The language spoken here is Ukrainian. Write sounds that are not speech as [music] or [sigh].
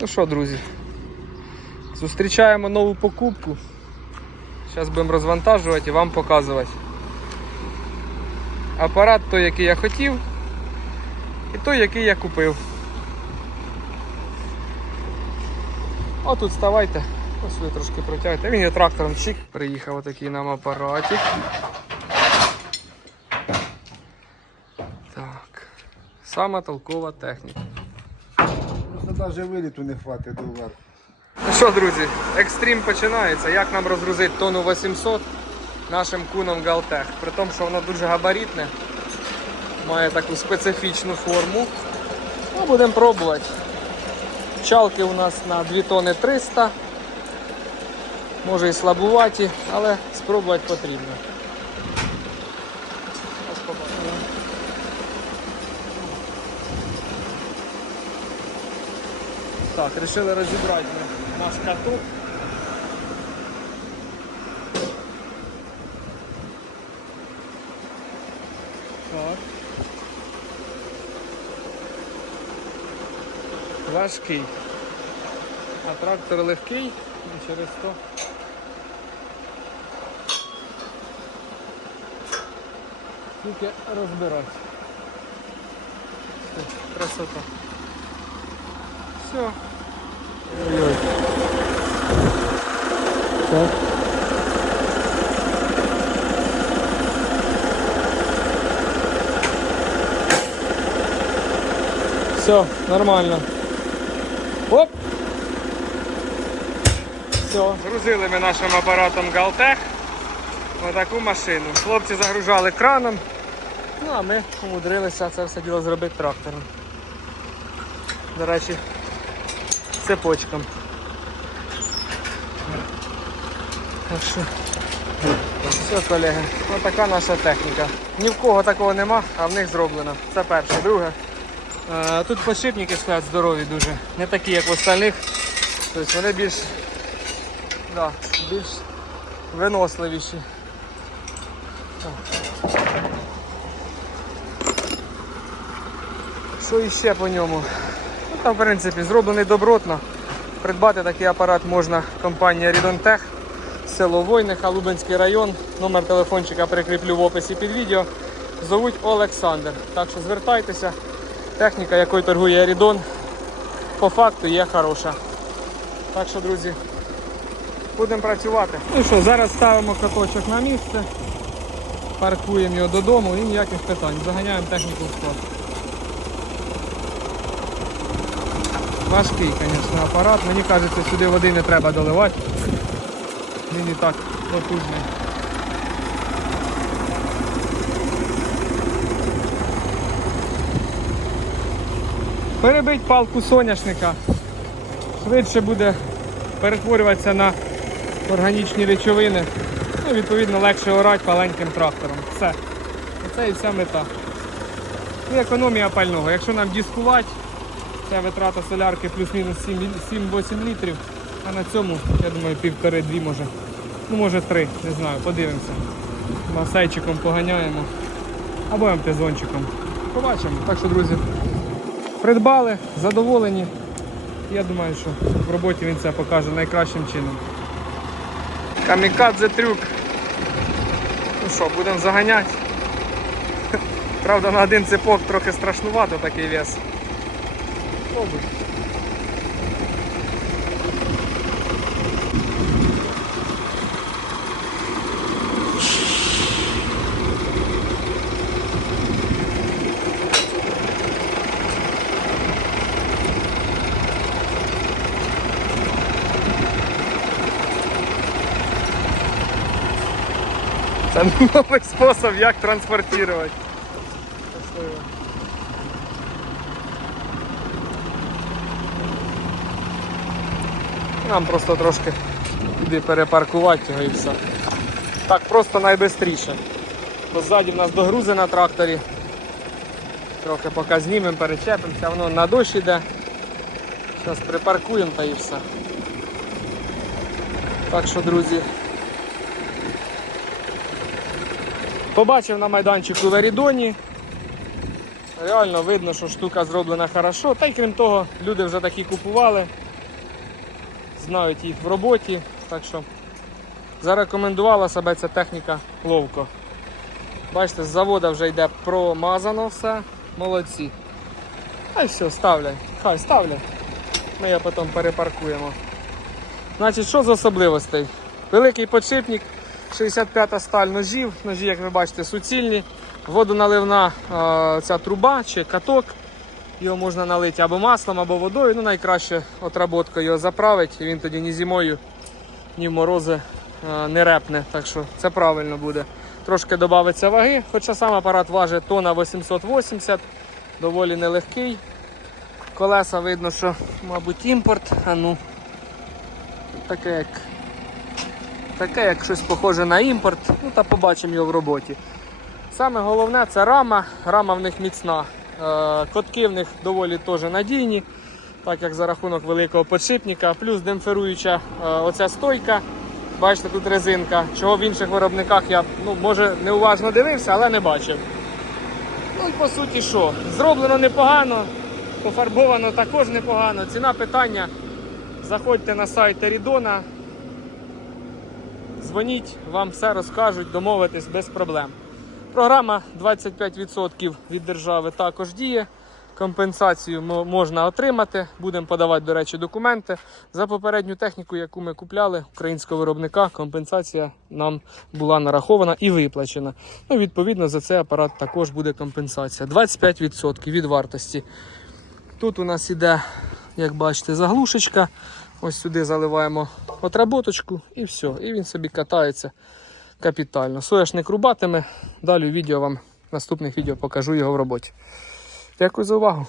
Ну що, друзі, зустрічаємо нову покупку. Зараз будемо розвантажувати і вам показувати. Апарат той, який я хотів, і той, який я купив. О, тут ставайте. Ось ви трошки протягуйте. Він є трактором чик. Приїхав отакий нам апаратик. Так. Сама толкова техніка. Навіть виліту не хватить до удару. Ну що, друзі, екстрім починається. Як нам розгрузити тонну 800 нашим куном Галтех. При тому, що воно дуже габаритне, має таку специфічну форму. Ну, будемо пробувати. Чалки у нас на 2 тони 300. Може і слабуваті, але спробувати потрібно. Ось побачимо. Так, решили розібрати наш каток. Так. Важкий. А трактор легкий і через то. Тільки розбирати. Все, красота. Все. Так. Все, нормально. Оп! Все. Грузили ми нашим апаратом Галтех на таку машину. Хлопці загружали краном. Ну а ми умудрилися це все діло зробити трактором. До речі, цепочком. Так що, все, колеги, ось така наша техніка. Ні в кого такого нема, а в них зроблено. Це перше. Друге. Е, Тут подшипники стоять здорові дуже. Не такі, як в остальних. Тобто вони більш, да, більш виносливіші. Що іще по ньому? Там, в принципі, зроблений добротно. Придбати такий апарат можна компанія Рідонтех, село Войниха, Лубенський район. Номер телефончика прикріплю в описі під відео. Зовуть Олександр. Так що звертайтеся. Техніка, якою торгує Рідон, по факту є хороша. Так що, друзі, будемо працювати. Ну що, зараз ставимо каточок на місце, паркуємо його додому і ніяких питань. Заганяємо техніку в склад. Важкий, звісно, апарат. Мені кажеться, сюди води не треба доливати. Він і так потужний. Перебить палку соняшника. Швидше буде перетворюватися на органічні речовини. Ну, відповідно, легше орати маленьким трактором. Все. Оце і вся мета. І економія пального. Якщо нам дискувати, Ця витрата солярки плюс-мінус 7-8 літрів. А на цьому, я думаю, півтори-дві може. Ну може три, не знаю, подивимося. Масейчиком поганяємо. Або МТ-зончиком. Побачимо. Так що, друзі, придбали, задоволені. Я думаю, що в роботі він це покаже найкращим чином. Камікадзе трюк. Ну що, будемо заганяти. [laughs] Правда, на один цепок трохи страшнувато такий вес. Пробуй. Це новий спосіб, як. Нам просто трошки туди перепаркувати його і все. Так просто найбистріше. Бо ззаді в нас догрузи на тракторі. Трохи поки знімемо, перечепимося, воно на дощ іде. Зараз припаркуємо та і все. Так що, друзі. Побачив на майданчику в Ерідоні. Реально видно, що штука зроблена хорошо. Та й крім того, люди вже такі купували. Знають їх в роботі. Так що зарекомендувала себе ця техніка ловко. Бачите, з заводу вже йде промазано все. Молодці. А все, ставлять. Хай ставлять. Ми її потім перепаркуємо. Значить, що з особливостей? Великий подшипник, 65 сталь ножів. Ножі, як ви бачите, суцільні. Водоналивна е, ця труба чи каток. Його можна налити або маслом, або водою. Ну, найкраще отработка його заправить, і він тоді ні зимою, ні в морози е, не репне. Так що це правильно буде. Трошки додається ваги, хоча сам апарат важить тона 880, доволі нелегкий. Колеса видно, що, мабуть, імпорт. А ну, таке як, таке як щось похоже на імпорт. Ну та побачимо його в роботі. Саме головне це рама. Рама в них міцна. Е, Котки в них доволі теж надійні, так як за рахунок великого подшипника, плюс демпферуюча е, оця стойка. Бачите, тут резинка. Чого в інших виробниках я ну, може неуважно дивився, але не бачив. Ну і по суті що? Зроблено непогано, пофарбовано також непогано. Ціна питання. Заходьте на сайт Ерідона, дзвоніть, вам все розкажуть, домовитись без проблем. Програма 25% від держави також діє. Компенсацію можна отримати. Будемо подавати, до речі, документи. За попередню техніку, яку ми купляли українського виробника, компенсація нам була нарахована і виплачена. Ну, відповідно, за цей апарат також буде компенсація. 25% від вартості. Тут у нас іде, як бачите, заглушечка. Ось сюди заливаємо отработочку і все. І він собі катається капітально. Сояшник рубатиме. Далі відео вам наступних відео покажу його в роботі. Дякую за увагу.